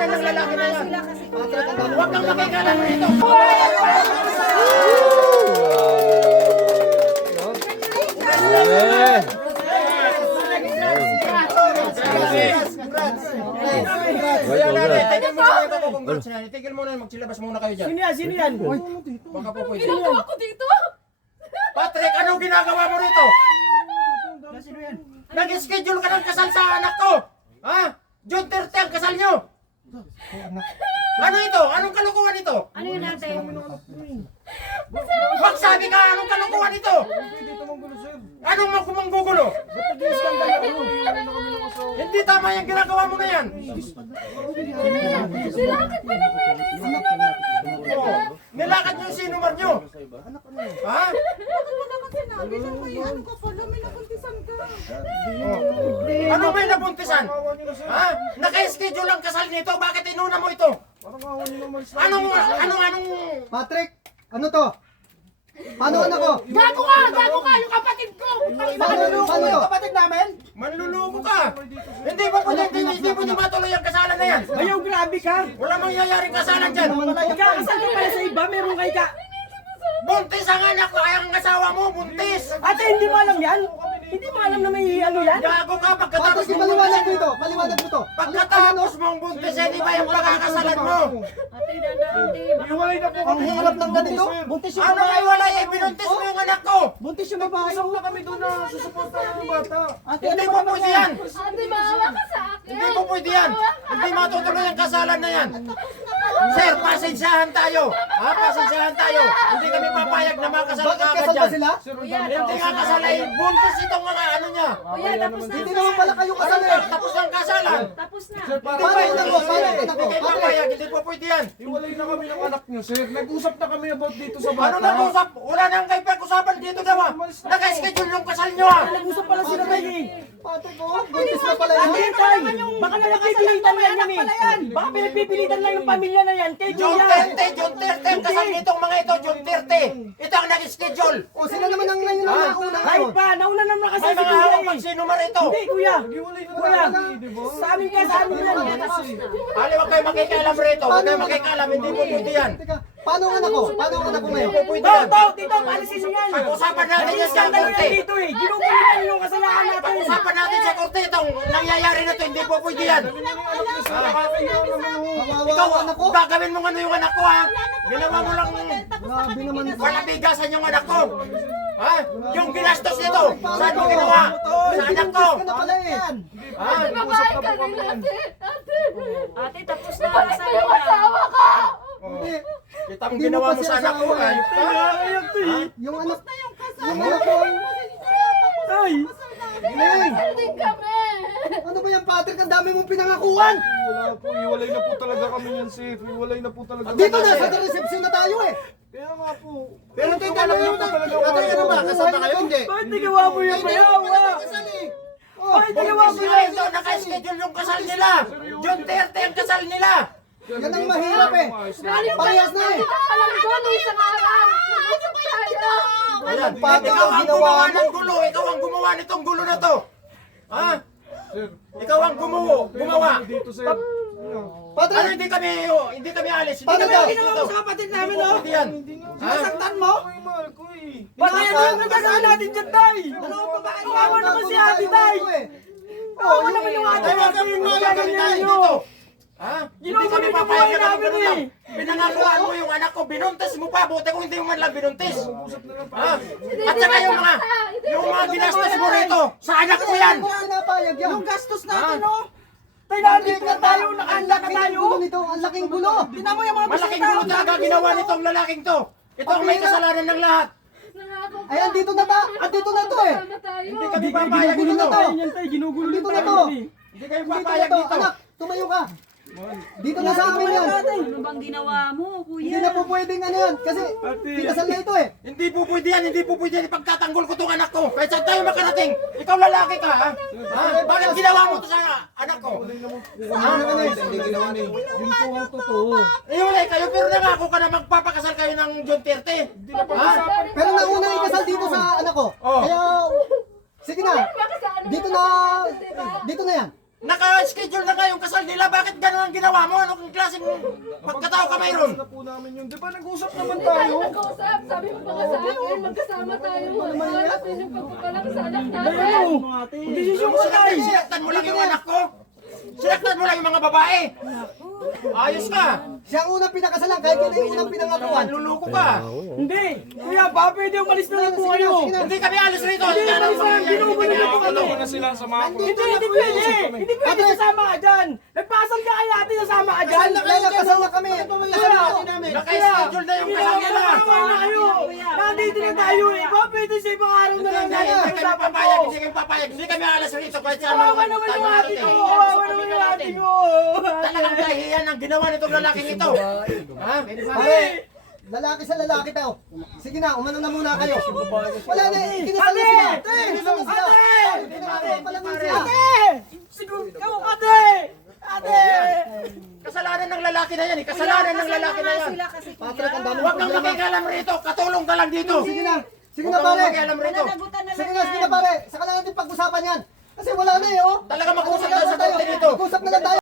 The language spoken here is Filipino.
kasalanan ng lalaki na yan. Huwag kang makikalam dito. Tigil muna, magsilabas muna kayo dyan. Sino yan? Baka po pwede. Ginagawa ko dito. Patrick, anong ginagawa mo rito? Nag-schedule ka ng kasal sa anak ko. Ha? June 30 ang kasal nyo. Ano ito? Anong kalukuhan ito? Ano yun natin? Magsabi ka, anong kalukuhan ito? Anong manggugulo? Hindi tama yung ginagawa mo na yan. Silakad pa ng meris. Nilakad nyo yung sinumar nyo. Ha? Bakit wala ka sinabi na may ano ka pala, may nabuntisan ka? Ano may nabuntisan? Ha? Naka-schedule ang kasal nito. Bakit inuna mo ito? Anong... Patrick, ano to? Paano anak ko? Gago ka, yung kapatid ko. Paano to? Kapatid namin? Manluluko ka. Hindi mo matuloy ang kasalan na yan. Ayaw, grabe ka. Wala mangyayaring kasalan dyan. Ikakasal ka pala sa iba, meron kay ka. Buntis ang anak ko, ay ang asawa mo, buntis. Ate, hindi mo alam yan? Hindi mo alam na may ano yan? Gago ka pagkatapos Patrick, paliwanag mo ito. Paliwanag mo to. Pagkatapos mong buntis, hindi ba yung pagkakasalan mo? Ate, dati. Ang hirap ng ganito. Buntis yung Ano ay wala yung binuntis mo yung anak ko? Buntis yung babae. na kami doon na susuportahan ng bata. Ate, Hindi po pwede yan. Ate, maawa ka sa akin. Hindi po pwede yan. Hindi matutuloy ang kasalan na yan. Sir, pasensyahan tayo. Ha, pasensyahan tayo. Hindi kami papayag na makasal Bakit ka agad kasal ba dyan. sila? Hindi nga kasal ay buntis itong mga ano niya. Kuya, tapos na. Hindi naman pala kayo kasal eh. Tapos ang kasalan. Tapos na. Paano anak ko? Paano anak Hindi ko? kayo Patrick, papayag. Hindi po pwede yan. Iwalay na kami ng anak niyo, sir. Nag-usap na kami about dito sa bata. Ano nag-usap? Wala nang kayo pag-usapan dito daw ah. Naka-schedule yung kasal nyo ah. Nag-usap pala sila tayo eh. Patrick, oh, buntis na pala Ate, yan. tay, baka pinagpipilitan lang yan eh. Baka pinagpipilitan lang yung pamilya na yan. Kay June Kuya. 30 ang kasal nitong mga ito, June 30. Ito ang nag-schedule. O, sila naman ang ngayon ang nauna Kahit ngayon. pa, nauna naman kasi May si mga Kuya hawak eh. pag sinumar ito. Hindi, Kuya. Iwalay na Kuya, kami, di ba? sa amin ka, sa amin yan. Ali, huwag kayo makikaalam rito. Huwag kayo makikaalam. Hindi po pwede yan. Teka, paano ang anak ko? Paano ang anak ko ngayon? Hindi po pwede Tito, yan. Tito, palisin mo yan. Pag-usapan natin Naging yan sa skandalo korte. yan dito eh. Ginugulo yan yung kasalanan natin. Pag-usapan natin sa korte itong nangyayari na ito. Hindi po pwede yan. Kawawa ang anak ko. Gagawin mo ano yung anak ko ha. Ginawa mo lang Grabe naman ito. wala bigasan yung anak ko. Ha? Yung ginastos nito. Saan mo ginawa? Sa anak ko. Buntis ka na pala eh. Ha? Babae ka rin, ate. Ate, tapos na. Ate, yung asawa ka. Hindi. Kita mo Hindi mo ginawa pa mo siya sa anak ko. asawa eh. Ayop ka. Yung anak, yung anak ko. Ay, Ning, Hindi kami. ano ba yan, Patrick? Ang dami mong pinangakuan. Wala po, iwalay na po talaga kami yan, sir. Iwalay na po talaga. Dito na, sa reception na tayo eh. Kaya nga po. Pero ito alam niyo po talaga. Ano ba? Kasal na kayo? Hindi. bakit nagawa mo yung bayawa? Bakit nagawa mo Buntis yan? ito. Naka-schedule yung kasal nila. June 30 ang kasal nila. Yan ang mahirap eh. Parehas na eh. Alam ko, nung isang araw. Nag-usap tayo. Ayan, Patrick, ikaw ang ang ginawa gumawa mo. ng gulo. Ikaw ang gumawa nitong gulo na to. Ha? Sir, Ikaw ang gumawa. dito, sir. Ano, Patrick, hindi kami alis. Hindi Paano kami ba? alis Ginawa dito. mo sa kapatid namin, Hindi po oh. pwede yan. Ha? Nasaktan mo? Ay, mahal ko eh. Bakit ano yung nagagawa natin dyan, tay? Kawawa naman si ate, tay. Kawawa naman yung ate Ay, wag natin. kami Yung magalit ganyan tayo nyo. dito. Ha? Hindi Ginugulo kami yung papayag buhay na namin ganun lang. eh. Pinangakuan mo yung anak ko, binuntis mo pa, buti kung hindi mo man lang binuntis. Ha? At saka yung mga ginastos mo rito, sa anak ko yan. Hindi ko pinapayag yan. Yung gastos natin, oh. Tay, nandito na tayo, nakaanda na tayo. Gulo nito, ang laking gulo. Tinan mo yung mga Malaking bisita. gulo talaga ginawa nitong lalaking to. Ito ang may kasalanan ng lahat. Ay, andito na andito na to eh. Hindi kami papayag Ginugulo dito. na to. Yan, tay, ginugulo Dito na na tayo. to. eh. Hindi kayo Dito na papayag to. dito. Anak, tumayo ka. Dito na sa amin yan. Ano bang ginawa mo, Hindi kuya? na po pwedeng ano yan. Kasi pinasal na ito eh. Hindi po pwede yan, hindi po pwede yan. Ipagtatanggol ko tong anak ko. Kahit saan tayo makarating. Ikaw lalaki ka, ha? Ha? Bakit ginawa mo to sa anak ko? Yun po ang totoo. Iwalay kayo, pero nangako ka na magpapakasal kayo ng June 30. Ha? Pero nauna ikasal dito sa anak ko. Oh. Kaya, sige na. Dito na yan. Naka-schedule na nga yung kasal nila. Bakit gano'n ang ginawa mo? Anong klaseng pagkatao ka mayroon? Na po namin yun. Di ba nag-usap naman Hindi tayo tayo? nag-usap. Sabi mo pa nga sa akin, magkasama tayo. Hanap din yung pagpapalang sa anak Dahil natin. mo, desisyon ko tay. Sinaktan mo lang yung anak ko. Sinaktan mo lang yung mga babae. Ayos ka. Siya ang unang pinakasalan, kahit yun ay unang pinangatuan. Manluloko ka. Hindi. Kuya, baka pwede umalis na lang po kayo. Hindi kami alis rito. Hindi, Hindi alis na. Ginugulo na po kami. Ako na sila sa mga Hindi pwede. Hindi pwede sasama ka dyan. Nagpasal ka kay ate, sasama ka dyan. Kasal na kami. Naka-schedule na yung kasal nila. Pinapakaway na kayo. Nandito na tayo eh. Baka pwede sa ibang araw na lang natin Hindi kami pag-usapan papayag. ko. Hindi kami papayag. Hindi kami alis rito. Kahit sa ano. Kawawa naman yung ate ko. Kawawa naman yung ate ko. Talagang kahihiyan ang ginawa nitong lalaking ito. Ha? Pare, lalaki sa lalaki tao. Sige na, umano na muna kayo. Wala na, kinasal na sila. Kinasal na sila. Ate! Siguro, ate! Ate! Kasalanan ng lalaki na yan eh. Kasalanan ng lalaki na yan. Patrick, ang dami Huwag kang makikialam rito. Katulong ka lang dito. Sige na, sige Huwag na kang pare. makikialam rito. Sige na pare. Saka na natin pag-usapan yan. Kasi wala na eh, oh. Talaga mag-usap Wala tayo na sa korte dito. Mag-usap na lang tayo.